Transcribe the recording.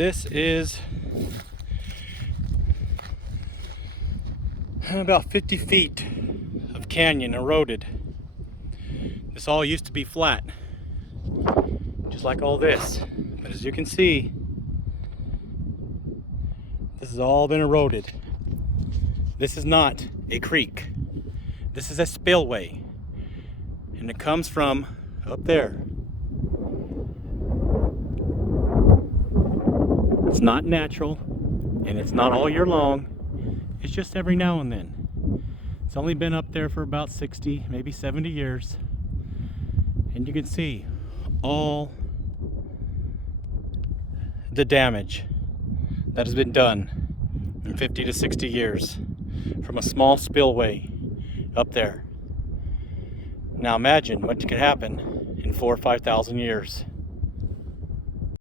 This is about 50 feet of canyon eroded. This all used to be flat, just like all this. But as you can see, this has all been eroded. This is not a creek. This is a spillway. And it comes from up there. It's not natural, and it's not all year long. It's just every now and then. It's only been up there for about 60, maybe 70 years. And you can see all the damage that has been done in 50 to 60 years from a small spillway up there. Now imagine what could happen in 4,000 or 5,000 years.